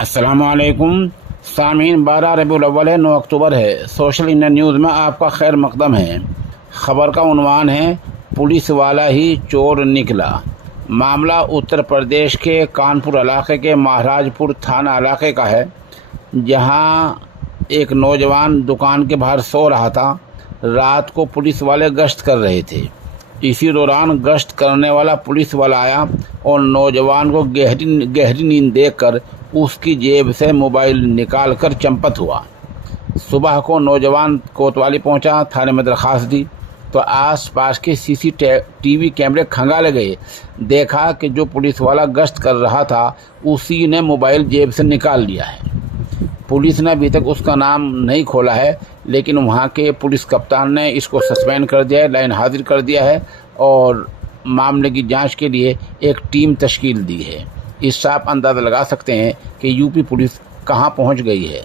अस्सलामुअलैकुम सामीन। 12 रबीउल अव्वल है, 9 अक्टूबर है। सोशल इंडिया न्यूज़ में आपका खैर मकदम है। ख़बर का उन्वान है, पुलिस वाला ही चोर निकला। मामला उत्तर प्रदेश के कानपुर इलाके के महाराजपुर थाना इलाके का है, जहां एक नौजवान दुकान के बाहर सो रहा था। रात को पुलिस वाले गश्त कर रहे थे। इसी दौरान गश्त करने वाला पुलिस वाला आया और नौजवान को गहरी नींद देखकर उसकी जेब से मोबाइल निकालकर चंपत हुआ। सुबह को नौजवान कोतवाली पहुंचा, थाने में दरखास्त दी तो आसपास के सीसीटीवी कैमरे खंगाले गए। देखा कि जो पुलिस वाला गश्त कर रहा था उसी ने मोबाइल जेब से निकाल लिया है। पुलिस ने अभी तक उसका नाम नहीं खोला है, लेकिन वहाँ के पुलिस कप्तान ने इसको सस्पेंड कर दिया है, लाइन हाजिर कर दिया है और मामले की जांच के लिए एक टीम तश्कील दी है। इससे आप अंदाज़ा लगा सकते हैं कि यूपी पुलिस कहाँ पहुँच गई है।